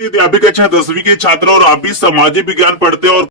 यदि आप भी कक्षा 10वीं के छात्र और आप भी सामाजिक विज्ञान पढ़ते हैं और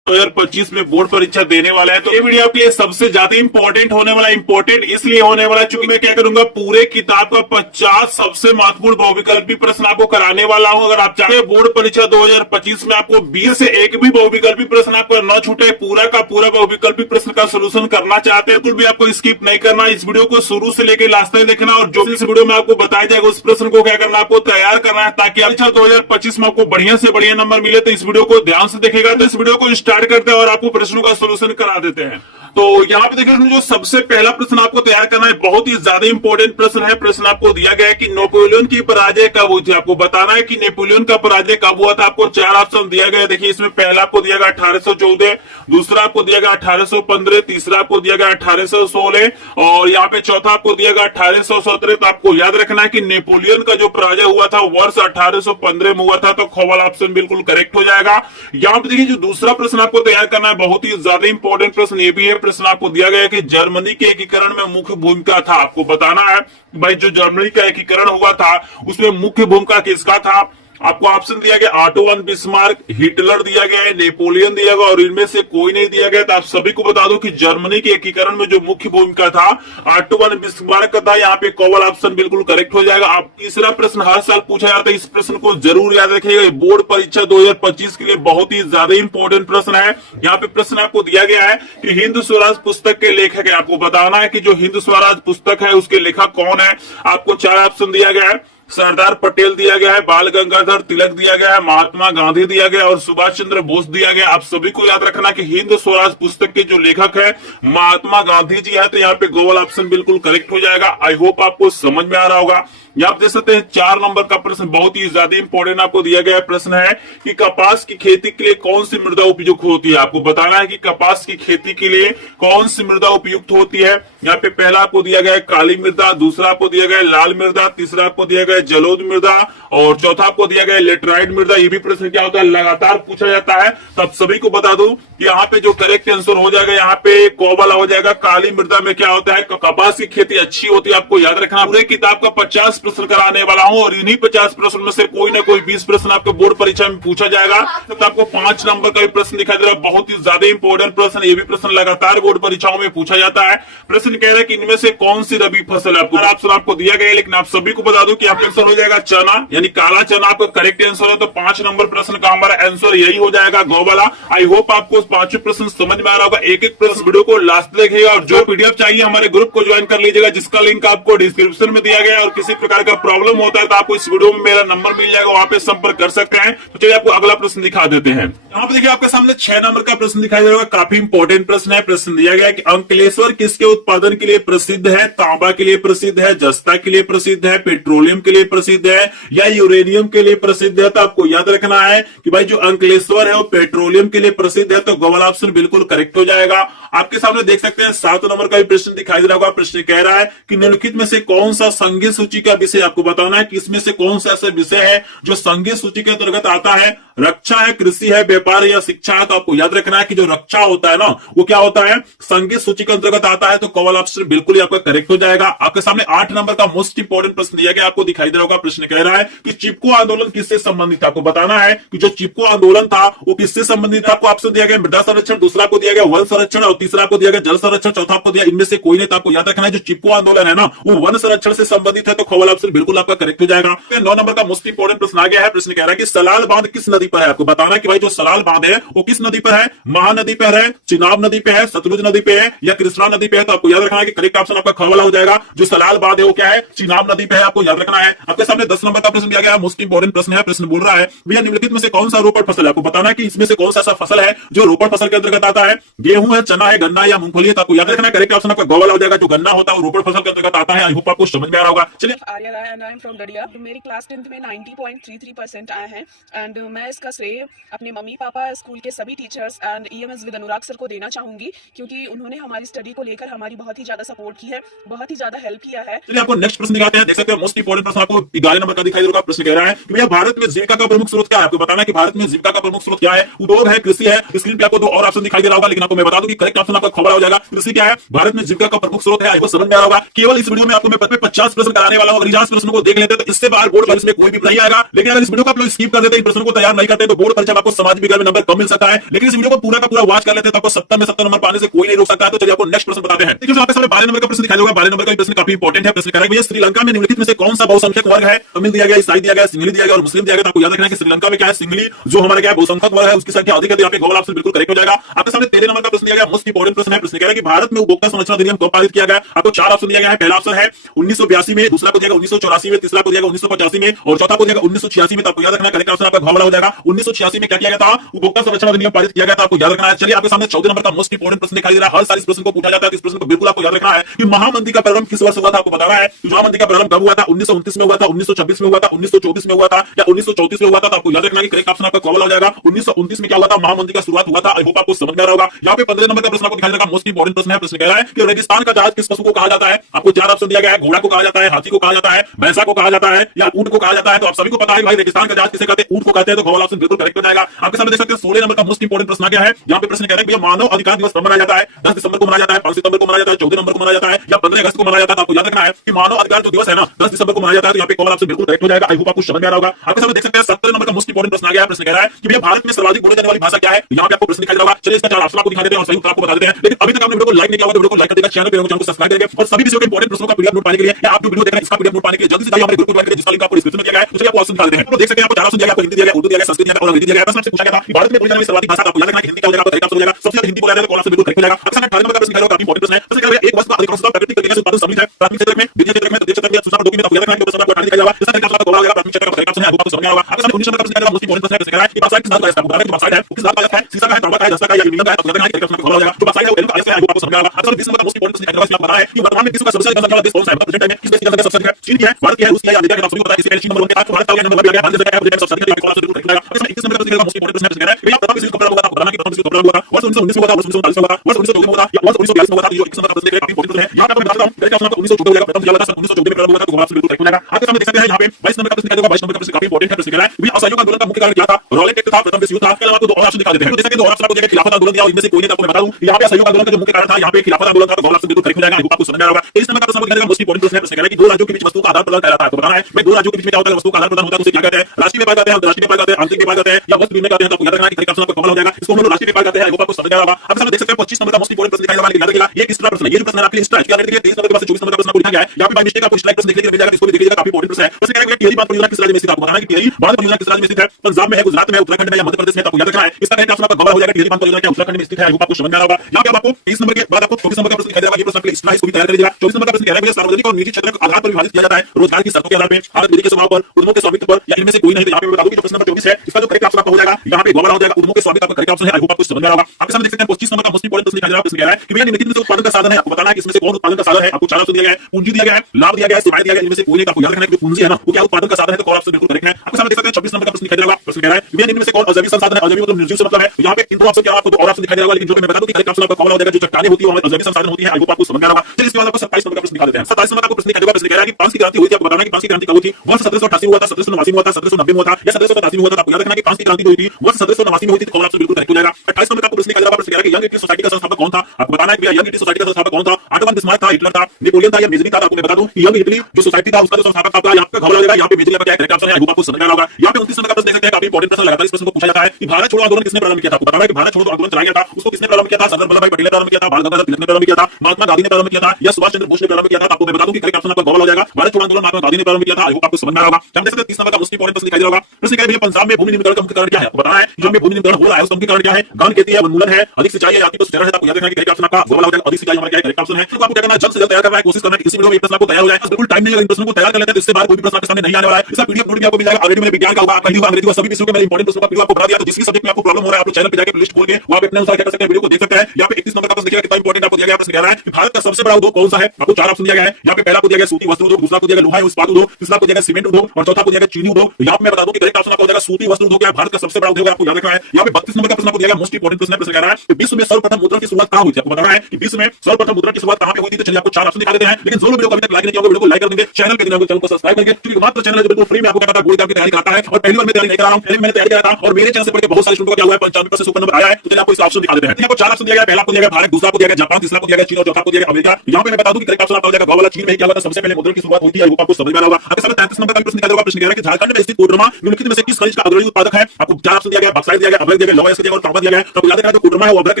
2025 में बोर्ड परीक्षा देने वाला है तो ये वीडियो आपके लिए सबसे ज्यादा इंपॉर्टेंट होने वाला। इंपॉर्टेंट इसलिए होने वाला क्योंकि मैं क्या करूंगा, पूरे किताब का 50 सबसे महत्वपूर्ण बहुविकल्पी प्रश्न आपको कराने वाला हूं। अगर आप चाहते हैं बोर्ड परीक्षा 2025 में आपको 20 से एक भी बहुविकल्पी प्रश्न आपको न छूटे, पूरा का पूरा बहुविकल्पी प्रश्न का सोल्यूशन करना चाहते हैं, बिल्कुल भी आपको स्किप नहीं करना। इस वीडियो को शुरू से लेकर लास्ट तक देखना और जो इस वीडियो में आपको बताया जाएगा उस प्रश्न को क्या करना, आपको तैयार करना है ताकि परीक्षा 2025 में आपको बढ़िया से बढ़िया नंबर मिले। तो इस वीडियो को ध्यान से देखेगा। तो इस वीडियो को स्टार्ट करते हैं और आपको प्रश्नों का सोल्यूशन करा देते हैं। तो यहाँ पे देखिए, जो सबसे पहला प्रश्न आपको तैयार करना है, बहुत ही ज्यादा इंपॉर्टेंट प्रश्न है। प्रश्न आपको दिया गया है कि नेपोलियन की पराजय कब हुई थी। आपको बताना है कि नेपोलियन का पराजय कब हुआ था। आपको 4 ऑप्शन दिया गया है। देखिए, इसमें पहला आपको दिया गया 1814, दूसरा आपको दिया गया 1815, तीसरा आपको दिया गया 1816 और यहाँ पे चौथा आपको दिया गया 1817। तो आपको याद रखना है कि नेपोलियन का जो पराजय हुआ था वर्ष 1815 में हुआ था। तो ख वाला ऑप्शन बिल्कुल करेक्ट हो जाएगा। यहाँ पे देखिए, जो दूसरा प्रश्न आपको तैयार करना है, बहुत ही ज्यादा इंपॉर्टेंट प्रश्न ये भी है। प्रश्न आपको दिया गया है कि जर्मनी के एकीकरण में मुख्य भूमिका था। आपको बताना है भाई, जो जर्मनी का एकीकरण हुआ था उसमें मुख्य भूमिका किसका था। आपको ऑप्शन दिया गया ऑटो वन बिस्मार्क, हिटलर दिया गया है, नेपोलियन दिया गया और इनमें से कोई नहीं दिया गया। तो आप सभी को बता दो कि जर्मनी के एकीकरण में जो मुख्य भूमिका था ऑटो वन बिस्मार्क का था। यहाँ पे कॉवल ऑप्शन बिल्कुल करेक्ट हो जाएगा। आप तीसरा प्रश्न हर साल पूछा जाता है, इस प्रश्न को जरूर याद रखिएगा। बोर्ड परीक्षा 2025 के लिए बहुत ही ज्यादा इंपॉर्टेंट प्रश्न है। यहाँ पे प्रश्न आपको दिया गया है कि हिंद स्वराज पुस्तक के लेखक है। आपको बताना है कि जो हिंद स्वराज पुस्तक है उसके लेखक कौन है। आपको 4 ऑप्शन दिया गया है। सरदार पटेल दिया गया है, बाल गंगाधर तिलक दिया गया है, महात्मा गांधी दिया गया और सुभाष चंद्र बोस दिया गया। आप सभी को याद रखना कि हिंद स्वराज पुस्तक के जो लेखक है महात्मा गांधी जी है। तो यहाँ पे गोल ऑप्शन बिल्कुल करेक्ट हो जाएगा। आई होप आपको समझ में आ रहा होगा। यहाँ आप देख सकते हैं 4 नंबर का प्रश्न बहुत ही ज्यादा इंपॉर्टेंट आपको दिया गया प्रश्न है कि कपास की खेती के लिए कौन सी मृदा उपयुक्त होती है। आपको बताना है कि कपास की खेती के लिए कौन सी मृदा उपयुक्त होती है। यहाँ पे पहला आपको दिया गया है काली मृदा, दूसरा आपको दिया गया है लाल मृदा, तीसरा आपको दिया गया है जलोद मृदा और चौथा आपको दिया गया है लेटराइट मृदा। ये भी प्रश्न क्या होता है, लगातार पूछा जाता है। तो आप सभी को बता दूं कि यहाँ पे जो करेक्ट आंसर हो जाएगा, यहाँ पे क वाला हो जाएगा। काली मृदा में क्या होता है, कपास की खेती अच्छी होती है। आपको याद रखना, पूरे किताब का 50 प्रश्न कराने वाला हूं और इन्हीं 50 प्रश्न में से कोई ना कोई 20 प्रश्न आपको बोर्ड परीक्षा में पूछा जाएगा। तो आपको 5 नंबर का भी प्रश्न दिखाई दे रहा है, बहुत ही ज्यादा इंपॉर्टेंट प्रश्न। ये भी प्रश्न लगातार बोर्ड परीक्षाओं में पूछा जाता है। प्रश्न कह रहा है कि इनमें से कौन सी रबी फसल है। आपको ऑप्शन आपको दिया गया है, लेकिन आप सभी को बता दूं कि आपका आंसर हो जाएगा चना, यानी काला चना आपका करेक्ट आंसर है। तो 5 नंबर प्रश्न का हमारा आंसर यही हो जाएगा, गौ वाला। आई होप आपको 5 प्रश्न समझ में आ रहा होगा। एक एक प्रश्न वीडियो को लास्ट देखिएगा और जो पीडीएफ चाहिए हमारे ग्रुप को ज्वाइन कर लीजिएगा, जिसका लिंक आपको डिस्क्रिप्शन में दिया गया है। और किसी प्रकार का प्रॉब्लम होता है तो आपको इस वीडियो में मेरा नंबर मिल जाएगा, वहां पे संपर्क कर सकते हैं। तो चलिए आपको अगला प्रश्न दिखा देते हैं। यहाँ पे देखिए, आपके सामने 6 नंबर का प्रश्न दिखाई दे रहा होगा, काफी इंपॉर्टेंट प्रश्न है। प्रश्न दिया गया है कि अंकलेश्वर किसके उत्पादन के लिए प्रसिद्ध है। तांबा के लिए प्रसिद्ध है, जस्ता के लिए प्रसिद्ध है, पेट्रोलियम के लिए प्रसिद्ध है या यूरेनियम के लिए प्रसिद्ध है। तो आपको याद रखना है कि भाई जो अंकलेश्वर है वो पेट्रोलियम के लिए प्रसिद्ध है। तो गलत ऑप्शन बिल्कुल करेक्ट हो जाएगा। आपके सामने देख सकते हैं 7 नंबर का भी प्रश्न दिखाई दे रहा होगा। प्रश्न कह रहा है कि निम्नलिखित में से कौन सा संघीय सूची का विषय। आपको बताना है कि इसमें से कौन सा ऐसा विषय है जो संघीय सूची के अंतर्गत आता है। रक्षा है, कृषि है, व्यापार या शिक्षा है। तो आपको याद रखना है कि जो रक्षा होता है ना, वो क्या होता है, संघीय सूची के अंतर्गत आता है। तो कवल ऑप्शन बिल्कुल आपका करेक्ट हो जाएगा। आपके सामने 8 नंबर का मोस्ट इंपोर्टेंट प्रश्न दिया गया, आपको दिखाई दे रहा होगा। प्रश्न कह रहा है कि चिपको आंदोलन किससे संबंधित था। आपको बताना है कि जो चिपको आंदोलन था वो किससे संबंधित था। आपको ऑप्शन दिया गया मृदा संरक्षण, दूसरा को दिया गया वन संरक्षण और तीसरा को दिया गया जल संरक्षण, चौथा को दिया इनमें से कोई नहीं। तो आपको याद रखना है जो चिपको आंदोलन है ना, वो वन संरक्षण से संबंधित है। तो कवल ऑप्शन बिल्कुल आपका करेक्ट हो जाएगा। 9 नंबर का मोस्ट इंपोर्टेंट प्रश्न आ गया है। प्रश्न कह रहा है कि सलाल बांध किस नदी पर है। आपको बताना है कि भाई जो सलाल बांध है वो किस नदी पर है। महानदी पर है, चिनाब नदी पे है, सतलुज नदी पे है या कृष्णा नदी पे है। तो आपको याद रखना है कि करेक्ट ऑप्शन आपका ख वाला हो जाएगा। जो सलाल बांध है वो क्या है, चिनाब नदी पे है। आपको याद रखना है। आपके सामने 10 नंबर का प्रश्न दिया गया है, मोस्ट इंपोर्टेंट प्रश्न है। प्रश्न बोल रहा है भैया निम्नलिखित में से कौन सा रोपड़ फसल है। आपको बताना है कि इसमें से कौन सा ऐसा फसल है जो रोपड़ फसल के अंतर्गत आता है। गेहूं है, चना है, गन्ना या मूंगफली है। तो आपको याद रखना है करेक्ट ऑप्शन आपका ग वाला हो जाएगा। जो गन्ना होता है वो रोपड़ फसल के अंतर्गत आता है। आई होप आपको समझ में आ रहा होगा। चलिए, आर्या राय एंड आई एम फ्रॉम डडिया। मेरी क्लास 10th में 90.33% आए हैं एंड मैं इसका श्रेय अपने मम्मी पापा, स्कूल के सभी teachers and EMS with Anurag sir को देना चाहूंगी, क्योंकि उन्होंने हमारी स्टडी को लेकर हमारी बहुत ही ज्यादा सपोर्ट की है, बहुत ही ज्यादा हेल्प किया है। चलिए आपको नेक्स्ट प्रश्न दिखाते हैं। देख सकते हैं मोस्ट इंपोर्टेंट प्रश्न आपको 11 नंबर का दिखाई दे रहा है। प्रश्न कह रहा है कि भैया भारत में जीविका का प्रमुख स्रोत क्या है। आपको बताना है कि भारत में जीविका का प्रमुख स्रोत क्या है। उद्योग है, कृषि है। स्क्रीन पे आपको 2 और ऑप्शन दिखाई दे रहा होगा, लेकिन आपको मैं बता दूं कि करेक्ट ऑप्शन आपका खबर हो जाएगा। कृषि क्या है, भारत में जीविका का प्रमुख स्रोत है। आपको समझ में आ रहा होगा। केवल इस वीडियो में आपको मैं 50 प्रश्न कराने वाला हूं। परिजात प्रश्नों को देख लेते हैं तो इससे बाहर बोर्ड परीक्षा में कोई भी नहीं आएगा। लेकिन अगर इस वीडियो को आप लोग स्किप कर देते हैं, इन प्रश्नों को तैयार नहीं करते तो बोर्ड परीक्षा में आपको सामाजिक विज्ञान में नंबर कम मिल सकता है। लेकिन इस वीडियो को पूरा का पूरा वॉच कर लेते हैं तो आपको 70 में 70 नंबर पाने से कोई नहीं रोक सकता है। तो चलिए आपको नेक्स्ट प्रश्न बताते हैं। देखिए आपके सामने 12 नंबर का प्रश्न दिखाई देगा। 12 नंबर का प्रश्न काफी इंपॉर्टेंट है। प्रश्न कह रहा है भैया श्रीलंका में निम्नलिखित में से कौन सा बहुसंख्यक वर्ग है? तमिल दिया गया, ईसाई दिया गया, सिंहली दिया गया और मुस्लिम दिया गया। तो आपको याद रखना है कि श्रीलंका में क्या है, सिंहली जो हमारा क्या है बहुसंख्यक वर्ग है उसकी संख्या अधिक है। तो यहाँ पे गौर ऑप्शन बिल्कुल करेक्ट हो जाएगा। आपके सामने 13 नंबर का प्रश्न दिया गया, मोस्ट इंपॉर्टेंट प्रश्न है। प्रश्न कह रहा है कि भारत में उपभोक्ता संरक्षण अधिनियम कब पारित किया गया? आपको 4 ऑप्शन दिया गया है। पहला ऑप्शन है 1982 में, दूसरा को दिया गया 1984 में, तीसरा को दिया गया 1985 में और चौथा को दिया गया 1986 में। तो आपको याद रखना है करेक्ट ऑप्शन आपका घ वाला हो जाएगा। 1986 में क्या किया गया था? उपभोक्ता संरक्षण अधिनियम पारित किया गया था। आपको याद रखना है। चलिए आपके सामने 14 नंबर का मोस्ट इंपॉर्टेंट प्रश्न दिखाई दे रहा है। हर साल इस प्रश्न को पूछा जाता है। इस प्रश्न को बिल्कुल आपको याद रखना है कि महामंदी का प्रारंभ किस वर्ष हुआ था? आपको बताना है महामंदी का प्रारंभ कब हुआ था? 1929 में हुआ था, 1926 में हुआ था, 1924 में हुआ था या 1934 में हुआ था। तो आपको याद रखना है करेक्ट ऑप्शन आपका क वाला हो जाएगा। 1929 में क्या हुआ था? महामंदी का शुरुआत हुआ था। आई होप आपको समझ में आ रहा होगा। यहाँ पे 15 नंबर का प्रश्न आपको दिखाई देगा। मोस्ट इंपॉर्टेंट प्रश्न है। प्रश्न कह रहा है कि रेगिस्तान का जहाज किस पशु को कहा जाता है? आपको 4 ऑप्शन दिया गया है। घोड़ा को कहा जाता है, हाथी को कहा जाता है, भैंसा को कहा जाता है या ऊंट को कहा जाता है। तो आप सभी को पता है भाई रेगिस्तान का जहाज किसे कहते हैं? ऊंट को कहते हैं। तो वाला ऑप्शन बिल्कुल करेक्ट हो जाएगा। आपके सामने देख सकते हैं 16 नंबर का मोस्ट इंपॉर्टेंट प्रश्न क्या है। यहाँ पे प्रश्न कह रहा है कि मानव अधिकार दिवस कब मनाया जाता है? 10 दिसंबर को मनाया जाता है, 5 सितंबर को मनाया जाता है, 14 नंबर को मनाया जाता है या 15 अगस्त को मनाया जाता है। आपको याद रखना है कि मानव अधिकार जो दिवस है ना 10 दिसंबर को मनाया जाता है। तो यहाँ पे कॉल ऑप्शन बिल्कुल करेक्ट हो जाएगा। आई होप आपको समझ में आ रहा होगा। आपके सामने देख सकते हैं 17 नंबर का मोस्ट इंपॉर्टेंट प्रश्न आ गया है। प्रश्न कह रहा है कि भैया भारत में सर्वाधिक बोली जाने वाली भाषा क्या है? यहाँ पे आपको प्रश्न दिखाई देगा। चलिए इसका 4 ऑप्शन आपको दिखा देते हैं और सही उत्तर आपको बता देते हैं। लेकिन अभी तक आपने वीडियो को लाइक नहीं किया होगा तो वीडियो को लाइक कर देगा, चैनल पे चैनल को सब्सक्राइब करेंगे और सभी विषयों के इंपॉर्टेंट प्रश्नों का पीडीएफ नोट पाने के लिए या आप जो वीडियो देख रहे हैं इसका पीडीएफ नोट पाने के लिए जल्दी से जाइए हमारे ग्रुप को ज्वाइन करें जिसका लिंक आपको डिस्क्रिप्शन में दिया गया है। तो चलिए आपको ऑप्शन दिखा देते हैं। तो देख सकते हैं आपको 4 ऑप्शन दिया गया, आपको हिंदी दिया गया, उर्दू दिया गया, संस्कृत दिया गया और अंग्रेजी दिया गया। प्रश्न आपसे पूछा गया था कि भारत में बोली जाने वाली सर्वाधिक भाषा आपको याद रखना है कि हिंदी क्या हो जाएगा? करेक्ट ऑप्शन हो जाएगा। सबसे ज्यादा हिंदी बोला जाता है तो कौन ऑप्शन बिल्कुल करेक्ट हो जाएगा। अक्सर 18 नंबर का प्रश्न दिखाया काफी इंपॉर्टेंट प्रश्न है। प्रश्न कह रहा है एक वर्ष का अधिक प्राकृतिक तरीके से उत्पादन सम्मिलित है प्राथमिक क्षेत्र में, द्वितीय क्षेत्र में, तृतीय क्षेत्र में, सूचना प्रौद्योगिकी में। आपको याद रखना है कि प्रश्न आपको 18 दिखाया जाएगा। इसका करेक्ट ऑप्शन आपका हो जाएगा। प्राथमिक क्षेत्र का करेक्ट ऑप्शन है। आपको समझ में आ रहा होगा। आपके सामने 19 नंबर का प्रश्न दिखाया मोस्ट इंपॉर्टेंट प्रश्न है। प्रश्न कह रहा है कि बॉक्साइट किस धातु का है? आपको बताना है कि बॉक्साइट है किस धातु का है? सीसा का है, तांबा का है, जस्ता का है या एल्यूमीनियम का है? तो याद रखना है कि करेक्ट ऑप्शन आपका हो जाएगा। जो बॉक्साइट है वो एल्यूमीनियम का है। आपको समझ में आ रहा होगा। आपके 20 नंबर का मोस्ट इंपॉर्टेंट प्रश्न दिखाया इसमें आपको बताना है कि वर्तमान में किसका सबसे ज्यादा जनसंख्या वाला देश कौन सा है? प्रेजेंट टाइम में किस देश की जनसंख्या सबसे अधिक है? चीन की है, भारत की है, रूस की है या अमेरिका की? आप सभी को पता है किसकी चीन नंबर 1 पे है। भारत का नंबर भी आ गया, भारत देश का है प्रेजेंट सबसे अधिक है। आपको बिल्कुल करेक्ट हो जाएगा। इसमें 21 नंबर का प्रश्न मोस्ट इंपॉर्टेंट प्रश्न है। प्रश्न कह रहा है कि प्रथम विश्व युद्ध कब हुआ था? आपको बताना है कि प्रथम विश्व युद्ध कब हुआ था? वर्ष 1919 में हुआ था, वर्ष 1939 में हुआ था, वर्ष 1914 में हुआ था या वर्ष 1942 में हुआ था? तो ये 21 नंबर का प्रश्न काफी इंपॉर्टेंट है। यहाँ पे मैं बताता हूँ करेक्ट ऑप्शन आपका 1914 हो जाएगा। प्रथम हुआ था 1914 में प्रारंभ हुआ था। तो ऑप्शन बिल्कुल करेक्ट हो जाएगा। आपके सामने देख सकते हैं यहाँ पे 22 नंबर का प्रश्न दिखाई देगा। 22 नंबर का प्रश्न काफी इंपॉर्टेंट है। प्रश्न कह रहा है कि असहयोग आंदोलन का मुख्य कारण क्या था? रॉलेट एक्ट था, प्रथम विश्व युद्ध था। इसके अलावा आपको 2 और ऑप्शन दिखा देते हैं। तो जैसे कि 2 ऑप्शन आपको दिया खिलाफत आंदोलन दिया और इनमें से कोई नहीं। आपको मैं बता दूं यहाँ पे असहयोग आंदोलन का जो मुख्य कारण था यहाँ पे खिलाफत आंदोलन था। तो ऑप्शन बिल्कुल करेक्ट हो जाएगा। आपको समझ में आ रहा होगा। 23 नंबर का प्रश्न दिखाई देगा। मोस्ट इंपॉर्टेंट प्रश्न है। प्रश्न कह रहा है कि 2 राज्यों के बीच वस्तु का आदान प्रदान कहलाता है। तो बताना है भाई 2 राज्यों के बीच में क्या होता है? वस्तु का आदान प्रदान होता है। तो उसे क्या कहते हैं? राष्ट्रीय व्यापार कहते हैं, अंतरराष्ट्रीय व्यापार कहते हैं, आंतरिक व्यापार कहते हैं या वस्तु विनिमय कहते हैं। तो आपको याद रखना है कि करेक्ट ऑप्शन आपका कमल हो जाएगा। इसको हम लोग राष्ट्रीय व्यापार कहते हैं। वो आपको समझ में आ रहा होगा। आप सामने देख सकते हैं 25 नंबर का मोस्ट इंपॉर्टेंट प्रश्न दिखाई देगा। याद रखिएगा ये किस तरह प्रश्न है? ये जो प्रश्न है आपके लिए स्ट्राइक क्या देखिए 23 नंबर के बाद 24 नंबर का प्रश्न आपको लिखा गया है। यहाँ पे बाय मिस्टेक आपको स्ट्राइक प्रश्न देखने के लिए मिल जाएगा। इसको भी देखिएगा काफी इंपॉर्टेंट प्रश्न है। प्रश्न कह रहा है कि टिहरी बांध परियोजना किस राज्य में स्थित है? आपको बताना है कि टिहरी बांध परियोजना किस राज्य में स्थित है? पंजाब में है, गुजरात में है, उत्तराखंड में या मध्य प्रदेश में? आपको याद रखना है। इसका करेक्ट ऑप्शन आपका गौर हो जाएगा। टिहरी बांध परियोजना क्या उत्तराखंड में स्थित है? आपको समझ में आ रहा होगा। यहाँ पे आपको 23 नंबर के बाद आपको 24 नंबर का प्रश्न दिखाई देगा। ये प्रश्न आपके लिए स्ट्राइक को भी तैयार कर लीजिएगा। 24 नंबर का प्रश्न कह रहा है सार्वजनिक और निजी क्षेत्र के आधार पर विभाजित किया जाता है रोजगार की शर्तों के आधार पर, भारत विधि के स्वभाव पर, उद्यमों के स्वामित्व पर या इनमें से कोई नहीं। तो यहाँ पे बता दूं कि प्रश्न नंबर 24 है इसका जो करेक्ट ऑप्शन आपका हो जाएगा यहाँ पे गौर हो जाएगा। उद्यमों के स्वामित्व आपका करेक्ट ऑप्शन है। आई होप आपको समझ में आ रहा होगा। आपके सामने देख सकते हैं 25 नंबर का मोस्ट इंपॉर्टेंट प्रश्न दिखाई दे रहा है। प्रश्न कह रहा है कि भैया निम्नलिखित में से उत्पादन का साधन है। आपको बताना है कि इसमें से कौन उत्पादन का साधन है? आपको 4 ऑप्शन दिया गया है। पूंजी दिया गया है, लाभ दिया गया है, सेवाएं दिया गया है। इनमें से कोई नहीं। आपको याद रखना है कि पूंजी है ना वो क्या उत्पादन का साधन है। तो कौन ऑप्शन बिल्कुल करेक्ट है। आपके सामने देख सकते हैं 26 नंबर का प्रश्न दिखाई दे रहा है। प्रश्न कह रहा है कि भैया इनमें से कौन अजैविक संसाधन है? अजैविक मतलब निर्जीव से मतलब है। यहाँ पे इन दो ऑप्शन के अलावा आपको 2 और ऑप्शन दिखाई दे रहा है। लेकिन जो मैं बता दूं कि करेक्ट ऑप्शन आपका कौन हो जाएगा? जो चट्टानें होती है वो अजैविक संसाधन होती है। आई होप आपको समझ में आ रहा होगा। चलिए इसके बाद आपको 27 नंबर का प्रश्न दिखा देते हैं। 27 नंबर का प्रश्न दिखाई देगा। प्रश्न कह रहा है कि 5 की क्रांति हुई थी। आपको बताना है कि 5 की क्रांति कब हुई थी? वर्ष 1788 हुआ था, 1789 में हुआ था, 1790 में हुआ था या 1787 में हुआ था। आपको याद रखना है कि 5 की क्रांति हुई थी वर्ष 1789 में हुई थी। तो कौन ऑप्शन बिल्कुल करेक्ट हो जाएगा। 28 नंबर का प्रश्न दिखाई दे रहा है। प्रश्न कह रहा है कि यंग इंडियन सोसाइटी का संस्थापक कौन था? आपको बताना है कि यंग इंडियन सोसाइटी का संस्थापक कौन था? ऑटोमन बिस्मार्क था, हिटलर था, नेपोलियन था या मेजनी था? आपको मैं बता दूं कि यंग इटली जो सोसाइटी था उसका जो संस्थापक था यहाँ पे खबर हो जाएगा। यहाँ पे मेजनी का क्या करेक्ट ऑप्शन है। आई होप आपको समझ में आ रहा होगा। यहाँ पे 29 नंबर का प्रश्न देख सकते हैं। काफी इंपॉर्टेंट प्रश्न लगातार इस प्रश्न को पूछा जाता है कि भारत छोड़ो आंदोलन किसने प्रारंभ किया था? आपको बताना है कि भारत छोड़ो आंदोलन चलाया गया था उसको किसने प्रारंभ किया था? सरदार वल्लभ भाई पटेल ने प्रारंभ किया था, बाल गंगाधर तिलक ने प्रारंभ किया था, महात्मा गांधी ने प्रारंभ किया था या सुभाष चंद्र बोस ने प्रारंभ किया था? आपको मैं बता दूं कि करेक्ट ऑप्शन आपका गौरव हो जाएगा। भारत छोड़ो आंदोलन महात्मा गांधी ने प्रारंभ किया था। आई होप आपको समझ में आ रहा होगा। हम देख सकते हैं 30 नंबर का मोस्ट इंपॉर्टेंट प्रश्न दिखाई दे रहा होगा। प्रश्न कह रहा है पंजाब में भूमि निम्नीकरण का मुख्य कारण क्या है? आपको बताना है जो में भूमि निम्नीकरण हो रहा है उसका मुख्य कारण क्या है? गहन खेती है, वनमूलन है, अधिक सिंचाई है, जाति पर शहर है? आपको याद रखना है कि करेक्ट ऑप्शन आपका गौरव हो जाएगा। अधिक सिंचाई हमारा क्या करेक्ट ऑप्शन है। तो आपको क्या करना है? जल्द से जल्द तैयार करना है, कोशिश करना है कि इसी वीडियो में प्रश्न आपको तैयार हो जाए। बिल्कुल टाइम नहीं लगेगा। इन प्रश्नों को तैयार कर लेते हैं तो इससे बाहर कोई भी प्रश्न आपके सामने नहीं आने वाला है। इसका पीडीएफ नोट भी आपको मिल जाएगा। ऑलरेडी मैंने विज्ञान का होगा, आपका हिंदी होगा, अंग्रेजी होगा, सभी विषयों के मैंने इंपॉर्टेंट प्रश्नों का पीडीएफ आपको बता दिया। तो जिस भी सब्जेक्ट में आपको प्रॉब्लम हो रहा है आप चैनल पे जाकर लिस्ट खोल के वहां पे अपने अनुसार क्या कर सकते हैं वीडियो को देख सकते हैं। यहाँ पे 31 नंबर का प्रश्न देखिएगा कितना इंपॉर्टेंट आपको दिया गया। प्रश्न कह रहा है कि भारत का सबसे बड़ा उद्योग कौन सा है? आपको 4 ऑप्शन दिया गया है। यहाँ पे पहला को दिया गया सूती वस्त्र उद्योग, दूसरा को दिया गया लोहा इस्पात उद्योग, तीसरा को दिया गया सीमेंट उद्योग और चौथा को दिया गया चीनी उद्योग। यहाँ पे मैं बता दूं कि करेक्ट ऑप्शन आपका हो जाएगा सूती वस्त्र उद्योग क्या है, भारत का सबसे बड़ा उद्योग है, आपको याद रखना है। यहाँ पे 32 नंबर का प्रश्न आपको दिया गया, मोस्ट इंपोर्टेंट प्रश्न है। प्रश्न कह रहा है कि विश्व में सर्वप्रथम मुद्रा की शुरुआत कहां हुई थी, आपको बताना है कि विश्व में सर्वप्रथम मुद्रा की शुरुआत कहां पे हुई थी। तो चलिए आपको 4 ऑप्शन दिखा देते हैं, लेकिन जो लोग वीडियो को अभी तक लाइक नहीं किया होगा, वीडियो को लाइक कर देंगे, चैनल के चैनल को सब्सक्राइब करके, क्योंकि मात्र चैनल जो बिल्कुल फ्री में आपको क्या पता बोर्ड एग्जाम की तैयारी कराता है। और पहली बार मैं तैयारी नहीं करा रहा हूं, पहले मैंने तैयारी करा था और मेरे चैनल से पढ़ के बहुत सारे स्टूडेंट को क्या हुआ है 95% सुपर नंबर आया है। तो चलिए आपको इस ऑप्शन दिखा देते हैं। आपको 4 ऑप्शन दिया गया, पहला आपको दिया गया भारत, दूसरा आपको दिया गया जापान, तीसरा आपको दिया गया चीन और चौथा आपको दिया गया अमेरिका। यहाँ पे मैं बता दूं कि करेक्ट ऑप्शन आपका हो जाएगा वाला चीन में क्या हुआ था, सबसे पहले मुद्रा की शुरुआत हुई थी। आई होप आपको समझ में आ रहा होगा। आपके सामने 33 नंबर का प्रश्न दिया गया, प्रश्न कह रहा है कि झारखंड में स्थित कोडरमा निम्नलिखित में से किस खनिज का अग्रणी उत्पादक है। आपको 4 ऑप्शन दिया गया, बक्साइट दिया गया, अभ्रक दिया गया, लौह दिया गया और तांबा दिया गया। तो आपको याद रखना है जो कोडरमा है वो अभ्रक के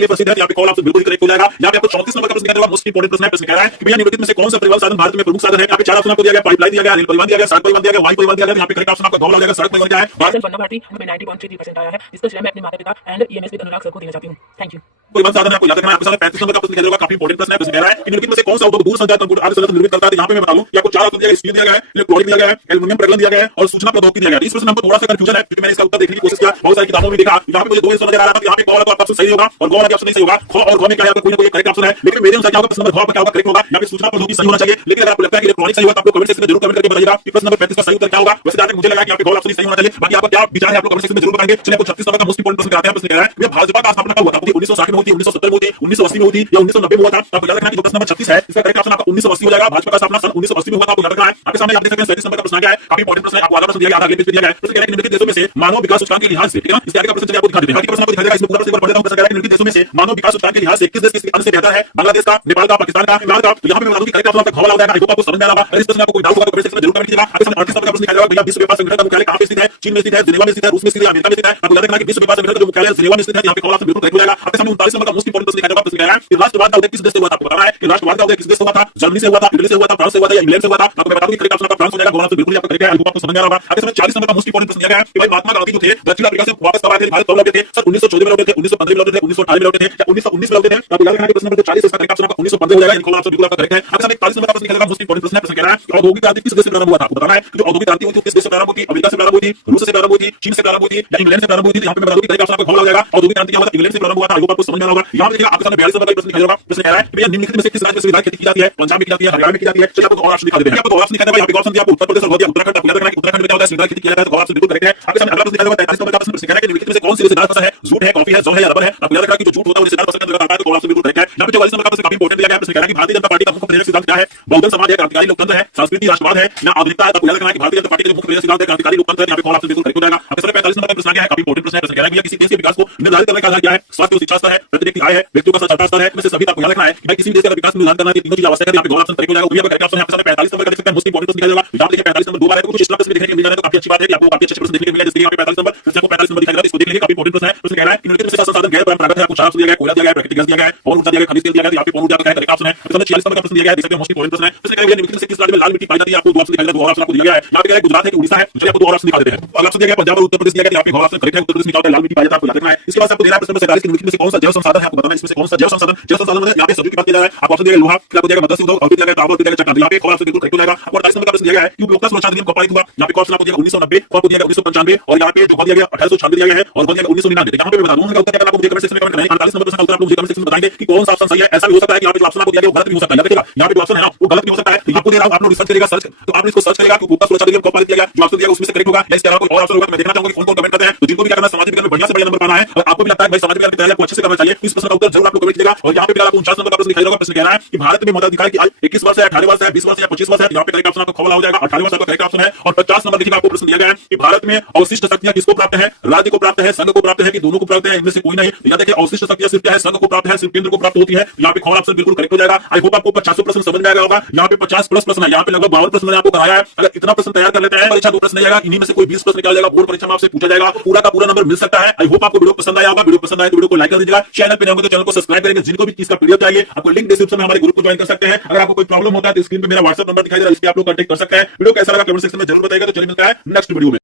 लिए प्रसिद्ध है। यहाँ पे कॉल ऑप्शन बिल्कुल करेक्ट हो जाएगा। यहाँ पे आपको 34 नंबर का प्रश्न दिया गया, मोस्ट इंपोर्टेंट प्रश्न है। प्रश्न कह रहा है कि भैया निम्नलिखित में से कौन सा परिवहन साधन भारत में प्रमुख साधन है। यहाँ पे 4 ऑप्शन आपको दिया गया, पाइपलाइन दिया गया, रेल परिवहन दिया गया, सड़क परिवहन दिया गया, वायु परिवहन दिया गया। यहाँ पे करेक्ट ऑप्शन आपका गौला हो जाएगा, सड़क परिवहन क्या है। भारती हमें 90.33% आया है, जिसका श्रेय मैं अपने माता पिता and EMS with Anurag sir को देना चाहती हूँ। Thank you. परिवहन साधन है, आपको याद रखना है। आपके सामने 35 नंबर का प्रश्न दिया गया, काफी इंपोर्टेंट प्रश्न है। प्रश्न कह रहा है कि निम्नलिखित में से कौन सा उद्योग दूरसंचार कंप्यूटर आदि संयंत्र निर्मित करता है। यहाँ पे मैं बता दूं कि आपको 4 ऑप्शन दिया गया, स्टील दिया गया है, इलेक्ट्रॉनिक दिया गया है, एल्युमिनियम प्रगलन दिया गया है और सूचना प्रौद्योगिकी दिया गया है। इस प्रश्न में हमको थोड़ा सा कंफ्यूजन है, क्योंकि मैंने इसका उत्तर देखने की कोशिश किया, बहुत सारी किताबों में देखा। यहाँ पे मुझे 2 आंसर नजर आ रहा था। यहाँ पे कौन तो आपका ऑप्शन सही होगा और कौन ऑप्शन नहीं सही होगा। ख और ग में क्या है, कोई ना कोई करेक्ट ऑप्शन है, लेकिन मेरे अनुसार क्या होगा, प्रश्न नंबर ख पर क्या होगा, करेक्ट होगा। यहाँ पे सूचना प्रौद्योगिकी सही होना चाहिए, लेकिन अगर आपको लगता है कि इलेक्ट्रॉनिक सही होगा तो आपको कमेंट सेक्शन में जरूर कमेंट करके बताइएगा कि प्रश्न नंबर 35 का सही उत्तर क्या होगा। वैसे जहां तक मुझे लगा कि यहाँ पे ग ऑप्शन सही होना चाहिए। बाकी आपका क्या विचार है आप लोग कमेंट सेक्शन में जरूर बताएंगे। चलिए आपको 36 नंबर का मोस्ट इंपोर्टेंट प्रश्न कराते हैं। प्रश्न कह रहा है भाजपा का स्थापना कब हुआ था। 1960 में हुई थी, 1970 में हुई थी, 1980 में हुई थी या 1990 में हुआ था। आपको याद रखना है कि प्रश्न नंबर 36 है, इसका करेक्ट ऑप्शन आपका 1980 हो जाएगा। भाजपा का स्थापना सन 1980 में हुआ था, आपको याद रखना है। आपके सामने आप देख सकते हैं 37 नंबर का प्रश्न क्या है, काफी इंपोर्टेंट प्रश्न है। आपको आधा प्रश्न दिया गया, आधा अगले पेज पे दिया गया है। प्रश्न कह रहा है कि निम्नलिखित देशों में से मानव विकास सूचकांक के लिहाज से, ठीक है ना, इसके आगे का प्रश्न चलिए आपको दिखा देते हैं। आगे प्रश्न आपको दिखा देगा, इसमें पूरा प्रश्न एक बार पढ़ देता हूं। प्रश्न कह रहा है कि निम्नलिखित देशों में से मानव विकास सूचकांक के लिहाज से किस देश के अन्य से बेहतर है। बांग्लादेश का, नेपाल का, पाकिस्तान का, ईरान का। तो यहाँ पे मैं बता दूं कि करेक्ट ऑप्शन आपका ख वाला हो जाएगा। आई होप आपको समझ में आ रहा होगा। अगर इस प्रश्न में आपको कोई डाउट होगा तो कमेंट सेक्शन में जरूर कमेंट कीजिएगा। आपके सामने 38 नंबर का प्रश्न दिखाया जाएगा, भैया विश्व व्यापार संगठन का मुख्यालय कहां पे स्थित है। चीन में स्थित है, जिनेवा में स्थित है, रूस में स्थित है, अमेरिका में स्थित है। आपको याद रखना है कि विश्व व्यापार संगठन का जो मुख्यालय जिनेवा में स्थित है। यहाँ पे कॉल ऑप्शन बिल्कुल करेक्ट हो जाएगा। आपके सामने 39 नंबर का मोस्ट इंपोर्टेंट प्रश्न दिखाया जाएगा। प्रश्न कह रहा है कि राष्ट्रवाद का उदय किस देश से हुआ था। आपको बताना है कि राष्ट्रवाद का उदय किस देश से हुआ था। जर्मनी से हुआ था, इटली से हुआ था, फ्रांस से हुआ था या इंग्लैंड से हुआ था। आपको मैं बता दूं कि करेक्ट ऑप्शन आपका फ्रांस हो जाएगा। कॉल ऑप्शन बिल्कुल आपको करेक्ट है। आई होप आपको समझ में आ रहा होगा। आपके सामने 40 नंबर का मोस्ट इंपोर्टेंट प्रश्न दिया गया है कि भाई महात्मा गांधी जो थे दक्षिण अफ्रीका से वापस कब आए थे, भारत कब लौटे थे। सर 1914 में लौटे थे, 1915 में लौटे थे, 1918 में लौटे थे या 1919 में लौटे थे। आपको याद रखना है कि प्रश्न नंबर 40 इसका करेक्ट ऑप्शन आपका 1915 हो जाएगा। कॉल ऑप्शन बिल्कुल आपका करेक्ट है। आपके सामने 41 नंबर का प्रश्न दिखाया जाएगा, मोस्ट इंपोर्टेंट प्रश्न है। प्रश्न कह रहा है कि औद्योगिक क्रांति किस देश से प्रारंभ हुआ था। आपको बताना है कि जो औद्योगिक क्रांति हुई थी किस देश से प्रारंभ हुई थी। अमेरिका से प्रारंभ हुई थी, रूस से प्रारंभ हुई थी, चीन से प्रारंभ हुई थी या इंग्लैंड से प्रारंभ हुई थी। यहाँ पे मैं बता दूं कि करेक्ट ऑप्शन आपका ख हो जाएगा। औद्योगिक क्रांति क्या हुआ था, इंग्लैंड से प्रारंभ हुआ था। आई होप आपको समझ में आ रहा होगा। यहाँ पे देखिएगा आपके सामने 42 नंबर का प्रश्न दिखाया जाएगा। प्रश्न कह रहा है कि भैया निम्नलिखित में से किस राज्य में सुविधा खेती की जाती है। पंजाब में की जाती है, हरियाणा में की जाती है। चलिए आपको और ऑप्शन दिखा देते हैं। आपको ऑप्शन दिखा देगा, यहाँ पे ऑप्शन दिया आपको उत्तर प्रदेश और उत्तराखंड। आपको याद रखना है कि उत्तराखंड में क्या होता है, सुविधा खेती किया जाता है। तो ऑप्शन बिल्कुल करेक्ट है। आपके सामने अगला प्रश्न दिखा देगा 43 नंबर का प्रश्न। प्रश्न कह रहा है कि निम्नलिखित में से कौन सी रिश्तेदार फसल है। जूट है, कॉफी है, जौ है या रबर है। आपको याद रखना है कि जो जूट होता है वो रिश्तेदार फसल के अंतर्गत आता है। तो ऑप्शन बिल्कुल करेक्ट है। यहाँ पे 44 नंबर का प्रश्न काफी इंपोर्टेंट दिया गया है। प्रश्न कह रहा है कि भारतीय जनता पार्टी का मुख्य प्रेरक सिद्धांत क्या है। बहुजन समाज है, क्रांतिकारी लोकतंत्र है, संस्कृति राष्ट्रवाद है या आधुनिकता है। आपको याद रखना है कि भारतीय जनता पार्टी का जो मुख्य प्रेरक सिद्धांत है क्रांतिकारी लोकतंत्र है। यहाँ पे कॉल ऑप्शन बिल्कुल करेक्ट हो जाएगा। आपके सामने 45 नंबर का प्रश्न है, काफी इंपोर्टेंट प्रश्न है। प्रश्न कह रहा है कि किसी देश के विकास को निर्धारित करने का आधार क्या है। स्वास्थ्य और शिक्षा स्तर है, प्रतिनिधि आय है, व्यक्तियों का साक्षरता स्तर है। इसमें से सभी आपको याद रखना है कि भाई किसी भी देश का विकास निर्धारण करना है, तीनों चीज आवश्यक है। यहाँ पे कॉल ऑप्शन करेक्ट हो जाएगा। तो ये करेक्ट ऑप्शन है। आपके सामने 45 नंबर का देख सकते हैं, मोस्ट इंपोर्टेंट प्रश्न दिखाया जाएगा। यहाँ पे देखिए 45 नंबर 2 बार है, तो कुछ एक्स्ट्रा प्रश्न देखने को मिल जाए तो काफी अच्छी बात है कि आपको काफी अच्छे प्रश्न देखने को मिल जाए। जैसे यहाँ पे 45 नंबर, फिर आपको 45 नंबर दिखाया जाएगा, इसको देख लीजिए, काफी इंपोर्टेंट प्रश्न है। प्रश्न कह रहा है कि निम्नलिखित में से संसाधन गैर परंपरागत है। आपको 4 ऑप्शन दिया गया, कोयला दिया गया, प्राकृतिक गैस दिया गया और ऊर्जा दिया गया, खनिज तेल दिया गया। यहाँ पे पवन ऊर्जा का करेक्ट ऑप्शन है। आपके सामने 46 नंबर का प्रश्न दिया गया है, देख सकते हैं, मोस्ट इंपोर्टेंट प्रश्न है। प्रश्न कह रहा है निम्नलिखित में से किस राज्य में लाल मिट्टी पाई जाती है। आपको 2 ऑप्शन दिखाया जाएगा, 2 ऑप्शन आपको दिया गया है। यहाँ पे कह रहा है गुजरात है कि उड़ीसा है। चलिए आपको 2 ऑप्शन दिखा देते हैं। अगला ऑप्शन दिया गया पंजाब और उत्तर प्रदेश दिया गया। यहाँ पे ऑप्शन करेक्ट है, उत्तर प्रदेश में क्या होता है, लाल मिट्टी पाई जाता है। आपको याद रखना है। इसके बाद आपको दे रहा है प्रश्न नंबर 47 की निम्नलिखित में से कौन सा जैव संसाधन है। आपको बताना है इसमें से कौन सा जैव संसाधन। जैव संसाधन मतलब यहाँ पे सब्जी की बात किया जा रहा है। आपको ऑप्शन दिया गया लोहा, फिर आपको दिया गया मत्स्य उद्योग और फिर दिया गया तांबा, फिर दिया गया चट्टान। यहाँ पे कॉल ऑप्शन बिल्कुल करेक्ट हो जाएगा। आपको 28 नंबर का प्रश्न दिया गया है कि उपभोक्ता सुरक्षा अधिनियम कब पारित हुआ। यहाँ पे ऑप्शन आपको दिया 1990, आपको दिया गया 1995 और यहाँ पे जो दिया गया 1896 दिया गया है और दिया गया 1999। यहाँ पे मैं बता दूंगा उत्तर क्या आपको मुझे कमेंट सेक्शन में कमेंट करना है। 48 नंबर प्रश्न का उत्तर आपको मुझे कमेंट सेक्शन में बताएंगे कि कौन सा ऑप्शन सही है। ऐसा भी हो सकता है कि यहाँ पे जो ऑप्शन आपको दिया गया वो गलत भी हो सकता है। देखिएगा यहाँ पे जो ऑप्शन है ना वो गलत भी हो सकता है। आपको दे रहा हूँ, आप लोग रिसर्च करेगा, सर्च तो आपने इसको सर्च करेगा कि उपभोक्ता सुरक्षा अधिनियम कब पारित किया गया। जो ऑप्शन दिया उसमें से करेक्ट होगा या इसके अलावा कोई और ऑप्शन होगा। मैं देखना चाहूंगा कि कौन-कौन कमेंट करते हैं। तो जिनको भी क्या करना है, सामाजिक विज्ञान में बढ़िया से बढ़िया नंबर पाना है। अगर आपको भी लगता है भाई सामाजिक विज्ञान की तैयारी आपको अच्छे से करना चाहिए, इस प्रश्न का उत्तर जरूर आप लोग कमेंट कीजिएगा। और यहाँ पे आपको 49 नंबर का प्रश्न दिखाई देगा। प्रश्न कह रहा है कि भारत में मताधिकार की आयु 21 वर्ष है, 18 वर्ष है, 20 वर्ष है, 25 वर्ष है। यहाँ पे करेक्ट ऑप्शन आपको खवाला हो जाएगा, 18 वर्ष का करेक्ट ऑप्शन है। और 50 नंबर देखिएगा आपको प्रश्न दिया गया है कि भारत में अवशिष्ट शक्तियां किसको प्राप्त है। राज्य को प्राप्त है, संघ को प्राप्त है कि दोनों को प्राप्त है, इनमें से कोई नहीं। याद रखिए अवशिष्ट शक्तियां सिर्फ क्या है, संघ को प्राप्त है, सिर्फ केंद्र को प्राप्त होती है। यहाँ पे खवाला ऑप्शन बिल्कुल करेक्ट हो जाएगा। आई होप आपको 50 प्रश्न समझ में आ गया होगा। यहाँ पे 50 प्लस प्रश्न है, यहाँ पे लगभग 52 प्रश्न मैंने आपको कराया है। अगर इतना प्रश्न तैयार कर लेते हैं, परीक्षा 2 प्रश्न नहीं आएगा, इन्हीं में से कोई 20 प्रश्न निकाल जाएगा। बोर्ड परीक्षा में आपसे पूछा जाएगा, पूरा का पूरा नंबर मिल सकता है। आई होप आपको वीडियो पसंद आया होगा। वीडियो पसंद आए तो वीडियो को लाइक कर दीजिएगा। चैनल पे नए होंगे तो चैनल को सब्सक्राइब करेंगे। जिनको भी इसका पीडीएफ चाहिए आपको लिंक डिस्क्रिप्शन में हमारे ग्रुप को ज्वाइन कर सकते हैं। अगर आपको कोई प्रॉब्लम होता है तो स्क्रीन पे मेरा व्हाट्सएप नंबर दिखाई दे रहा है, इस पे आप लोग कांटेक्ट कर सकते हैं। वीडियो कैसा लगा कमेंट सेक्शन में जरूर बताइएगा। तो चलिए मिलता है नेक्स्ट वीडियो में।